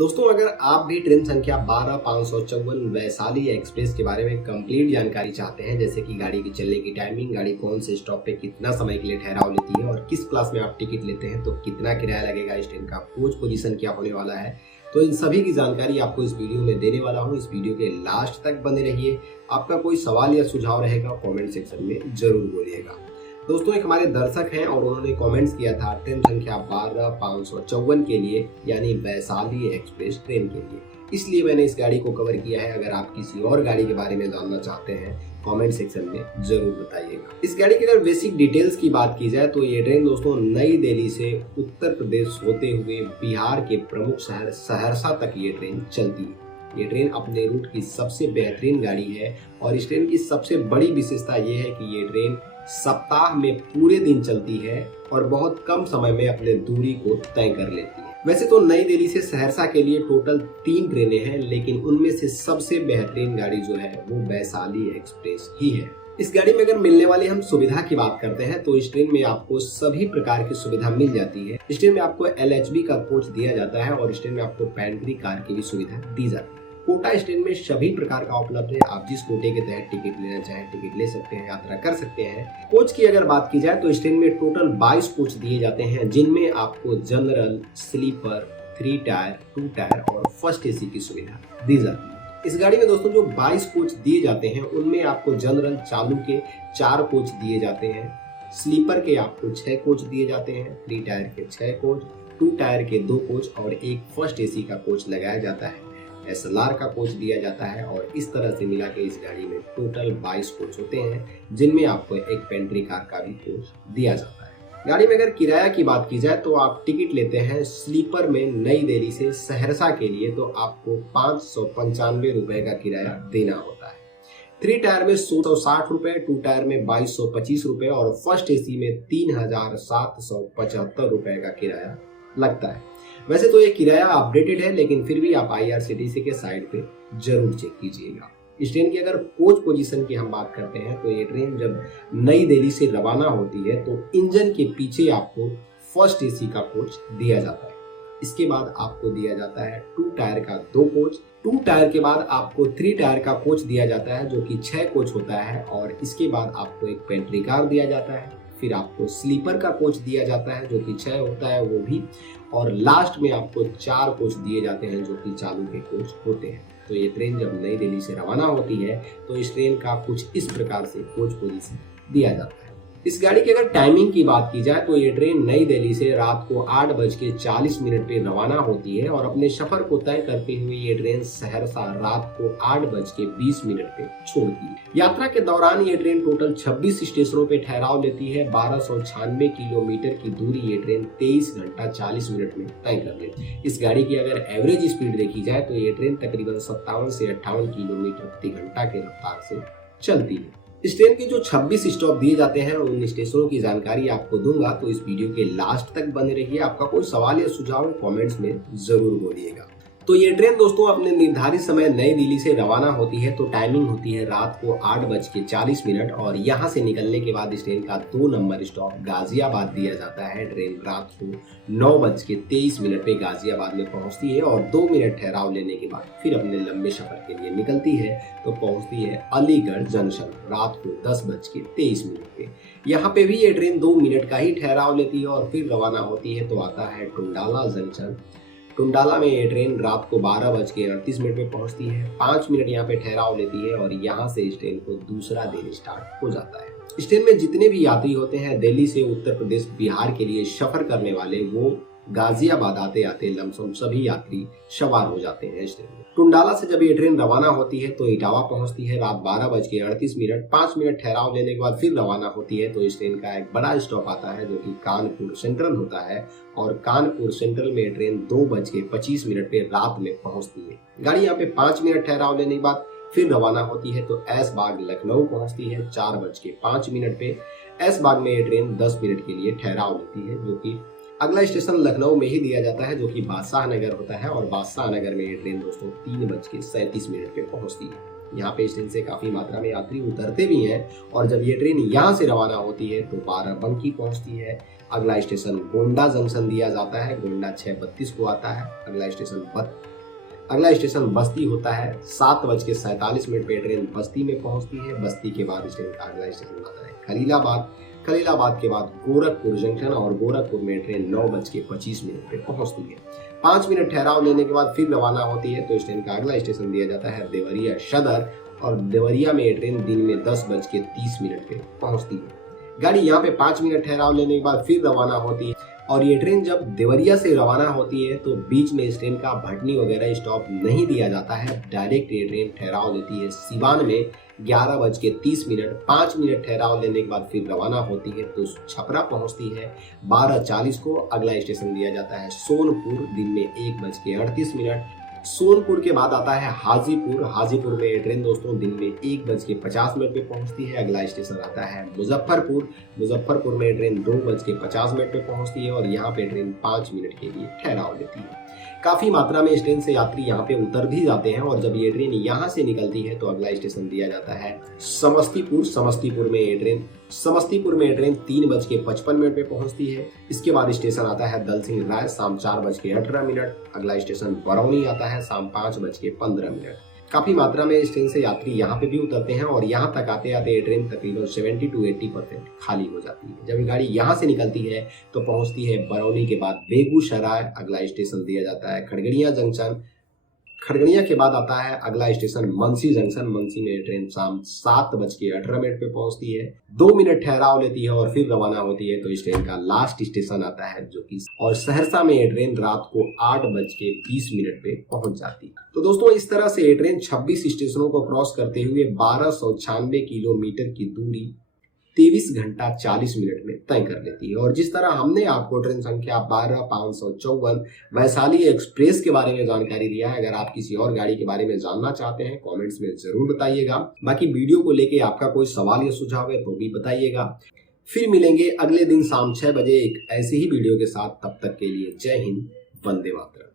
दोस्तों, अगर आप भी ट्रेन संख्या 12554 वैशाली एक्सप्रेस के बारे में कंप्लीट जानकारी चाहते हैं, जैसे कि गाड़ी की चलने की टाइमिंग, गाड़ी कौन से स्टॉप पे कितना समय के लिए ठहराव लेती है और किस क्लास में आप टिकट लेते हैं तो कितना किराया लगेगा, इस ट्रेन का कोच पोजीशन क्या होने वाला है, तो इन सभी की जानकारी आपको इस वीडियो में देने वाला हूँ। इस वीडियो के लास्ट तक बने रहिए। आपका कोई सवाल या सुझाव रहेगा कॉमेंट सेक्शन में जरूर बोलिएगा। दोस्तों, एक हमारे दर्शक हैं और उन्होंने कमेंट्स किया था ट्रेन संख्या 12554 के लिए, यानी वैशाली एक्सप्रेस ट्रेन के लिए, इसलिए मैंने इस गाड़ी को कवर किया है। अगर आप किसी और गाड़ी के बारे में जानना चाहते हैं कमेंट सेक्शन में जरूर बताइएगा। इस गाड़ी की अगर बेसिक डिटेल्स की बात की जाए तो ये ट्रेन दोस्तों नई दिल्ली से उत्तर प्रदेश होते हुए बिहार के प्रमुख शहर सहरसा तक ये ट्रेन चलती है। ये ट्रेन अपने रूट की सबसे बेहतरीन गाड़ी है और इस ट्रेन की सबसे बड़ी विशेषता ये है कि ये ट्रेन सप्ताह में पूरे दिन चलती है और बहुत कम समय में अपने दूरी को तय कर लेती है। वैसे तो नई दिल्ली से सहरसा के लिए टोटल 3 ट्रेनें हैं, लेकिन उनमें से सबसे बेहतरीन गाड़ी जो है वो वैशाली एक्सप्रेस ही है। इस गाड़ी में अगर मिलने वाली हम सुविधा की बात करते हैं तो इस ट्रेन में आपको सभी प्रकार की सुविधा मिल जाती है। इस ट्रेन में आपको LHB का कोच दिया जाता है और इस ट्रेन में आपको पेंट्री कार की भी सुविधा दी जाती है। कोटा इस ट्रेन में सभी प्रकार का उपलब्ध है। आप जिस कोटे के तहत टिकट लेना चाहें टिकट ले सकते हैं, यात्रा कर सकते हैं। कोच की अगर बात की जाए तो इस ट्रेन में टोटल 22 कोच दिए जाते हैं, जिनमें आपको जनरल, स्लीपर, 3 टायर, 2 टायर और फर्स्ट AC की सुविधा दी जाती है। इस गाड़ी में दोस्तों जो 22 कोच दिए जाते हैं उनमें आपको जनरल चालू के 4 कोच दिए जाते हैं, स्लीपर के आपको 6 कोच दिए जाते हैं, 3 टायर के 6 कोच, 2 टायर के 2 कोच और एक फर्स्ट AC का कोच लगाया जाता है। SLR का कोच दिया जाता है और इस तरह से मिला के इस गाड़ी में टोटल 22 कोच होते हैं, जिनमें आपको एक पेंट्री कार का भी कोच दिया जाता है। गाड़ी में अगर किराया की बात की जाए तो आप टिकट लेते हैं स्लीपर में नई दिल्ली से सहरसा के लिए तो आपको 595 रुपए का किराया देना होता है। 3 टायर में 160 रुपए, 2 टायर में 2225 रुपए और फर्स्ट AC में 3775 रुपए का किराया लगता है। वैसे तो ये किराया अपडेटेड है, लेकिन फिर भी आप IRCTC के साइट पे जरूर चेक कीजिएगा। इस ट्रेन की अगर कोच पोजीशन की हम बात करते हैं तो ये ट्रेन जब नई दिल्ली से रवाना होती है तो इंजन के पीछे आपको फर्स्ट AC का कोच दिया जाता है। इसके बाद आपको दिया जाता है 2 टायर का 2 कोच, 2 टायर के बाद आपको 3 टायर का कोच दिया जाता है जो कि 6 कोच होता है और इसके बाद आपको एक पेंट्री कार दिया जाता है। फिर आपको स्लीपर का कोच दिया जाता है जो कि 6 होता है वो भी, और लास्ट में आपको 4 कोच दिए जाते हैं जो कि चालू के कोच होते हैं। तो ये ट्रेन जब नई दिल्ली से रवाना होती है तो इस ट्रेन का कुछ इस प्रकार से कोच पोजीशन दिया जाता है। इस गाड़ी की अगर टाइमिंग की बात की जाए तो ये ट्रेन नई दिल्ली से रात को 8:40 पे रवाना होती है और अपने सफर को तय करते हुए ये ट्रेन सहरसा रात को 8:20 पे छोड़ती है। यात्रा के दौरान ये ट्रेन टोटल 26 स्टेशनों पे ठहराव लेती है। 1296 किलोमीटर की दूरी ये ट्रेन 23 घंटा 40 मिनट में तय कर लेती है। इस गाड़ी की अगर एवरेज स्पीड देखी जाए तो ये ट्रेन तकरीबन 57 से 58 किलोमीटर प्रति घंटा के रफ्तार से चलती है। इस ट्रेन के जो 26 स्टॉप दिए जाते हैं उन स्टेशनों की जानकारी आपको दूंगा, तो इस वीडियो के लास्ट तक बने रहिए। आपका कोई सवाल या सुझाव कमेंट्स में जरूर बोलिएगा। तो ये ट्रेन दोस्तों अपने निर्धारित समय नई दिल्ली से रवाना होती है तो टाइमिंग होती है रात को 8:40 और यहाँ से निकलने के बाद इस ट्रेन का 2 नंबर स्टॉप गाजियाबाद दिया जाता है। ट्रेन रात को 9:23 पे गाजियाबाद में पहुंचती है और 2 मिनट ठहराव लेने के बाद फिर अपने लंबे सफर के लिए निकलती है तो पहुंचती है अलीगढ़ जंक्शन रात को 10:23 पे। यहाँ पे भी ये ट्रेन 2 मिनट का ही ठहराव लेती है और फिर रवाना होती है तो आता है टुंडाला जंक्शन। टुंडाला में ये ट्रेन रात को 12:38 पे पहुंचती है, 5 मिनट यहाँ पे ठहराव लेती है और यहाँ से इस ट्रेन को दूसरा दिन स्टार्ट हो जाता है। इस ट्रेन में जितने भी यात्री होते हैं दिल्ली से उत्तर प्रदेश बिहार के लिए सफर करने वाले, वो गाजियाबाद आते आते लमसम सभी यात्री सवार हो जाते हैं इस ट्रेन में। टुंडाला से जब ये ट्रेन रवाना होती है तो इटावा पहुंचती है रात 12:38, 5 मिनट ठहराव लेने के बाद फिर रवाना होती है तो इस ट्रेन का एक बड़ा स्टॉप आता है जो कि कानपुर सेंट्रल होता है और कानपुर सेंट्रल में ट्रेन 2:25 पे रात में पहुंचती है। गाड़ी यहाँ पे 5 मिनट ठहराव लेने के बाद फिर रवाना होती है तो ऐशबाग लखनऊ पहुंचती है 4:05 पे। ऐशबाग में ये ट्रेन 10 मिनट के लिए ठहराव लेती है, जो कि अगला स्टेशन लखनऊ में ही दिया जाता है जो कि बादशाह नगर होता है और बादशाह नगर में ये ट्रेन दोस्तों 3:37 पे पहुंचती है। यहाँ पे स्टेशन से काफी मात्रा में यात्री उतरते भी हैं और जब ये ट्रेन यहाँ से रवाना होती है तो बाराबंकी पहुंचती है। अगला स्टेशन गोंडा जंक्शन दिया जाता है, गोंडा 6:32 को आता है। अगला स्टेशन बस्ती होता है, 7:47 पे ट्रेन बस्ती में पहुंचती है। बस्ती के बाद स्टेशन का अगला स्टेशन आता है खलीलाबाद। खलीलाबाद के बाद गोरखपुर जंक्शन और गोरखपुर में ट्रेन 9:25 पे पहुंचती है। 5 मिनट ठहराव लेने के बाद फिर रवाना होती है तो ट्रेन का अगला स्टेशन दिया जाता है देवरिया सदर और देवरिया में ट्रेन दिन में 10:30 पे पहुंचती है। गाड़ी यहाँ पे 5 मिनट ठहराव लेने के बाद फिर रवाना होती है और ये ट्रेन जब देवरिया से रवाना होती है तो बीच में इस ट्रेन का भटनी वगैरह स्टॉप नहीं दिया जाता है। डायरेक्ट ये ट्रेन ठहराव लेती है सिवान में 11:30। 5 मिनट ठहराव लेने के बाद फिर रवाना होती है तो छपरा पहुंचती है 12:40 को। अगला स्टेशन दिया जाता है सोनपुर, दिन में 1:38। सोनपुर के बाद आता है हाजीपुर। हाजीपुर में ये ट्रेन दोस्तों दिन में 1:50 पे पहुंचती है। अगला स्टेशन आता है मुजफ्फरपुर। मुजफ्फरपुर में ट्रेन 2:50 पे पहुंचती है और यहाँ पे ट्रेन 5 मिनट के लिए ठहराव लेती है। काफी मात्रा में इस ट्रेन से यात्री यहाँ पे उतर भी जाते हैं और जब ये ट्रेन यहाँ से निकलती है तो अगला स्टेशन दिया जाता है समस्तीपुर। समस्तीपुर में ये ट्रेन 3:55 पे पहुंचती है। इसके बाद स्टेशन आता है दल सिंह राय, शाम 4:18। अगला स्टेशन बरौनी आता है शाम 5:15। काफी मात्रा में इस ट्रेन से यात्री यहाँ पे भी उतरते हैं और यहाँ तक आते आते ये ट्रेन तकरीबन 70 to 80% खाली हो जाती है। जब गाड़ी यहाँ से निकलती है तो पहुंचती है बरौनी के बाद बेगूसराय। अगला स्टेशन दिया जाता है खड़गड़िया जंक्शन। खड़गड़िया के बाद आता है अगला स्टेशन मंसी जंक्शन। मंसी में ट्रेन शाम 7:18 पे पहुंचती है, 2 मिनट ठहराव लेती है और फिर रवाना होती है तो इस ट्रेन का लास्ट स्टेशन आता है जो कि और सहरसा में ये ट्रेन रात को 8:20 पे पहुंच जाती है। तो दोस्तों इस तरह से ये ट्रेन 26 स्टेशनों को क्रॉस करते हुए 1296 किलोमीटर की दूरी 23 घंटा 40 मिनट में तय कर लेती है। और जिस तरह हमने आपको ट्रेन संख्या 12554 वैशाली एक्सप्रेस के बारे में जानकारी दिया है, अगर आप किसी और गाड़ी के बारे में जानना चाहते हैं कमेंट्स में जरूर बताइएगा। बाकी वीडियो को लेके आपका कोई सवाल या सुझाव है तो भी बताइएगा। फिर मिलेंगे अगले दिन शाम 6 बजे एक ऐसे ही वीडियो के साथ। तब तक के लिए जय हिंद, वंदे मातरम।